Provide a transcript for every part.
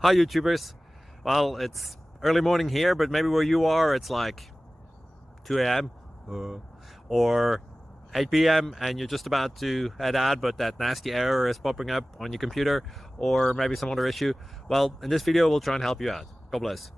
Hi YouTubers. Well, it's early morning here, but maybe where you are it's like 2 a.m. or 8 p.m. and you're just about to head out, but that nasty error is popping up on your computer, or maybe some other issue. Well, in this video we'll try and help you out. God bless.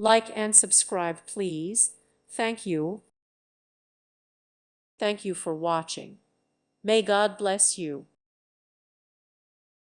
Like and subscribe, please. Thank you. Thank you for watching. May God bless you.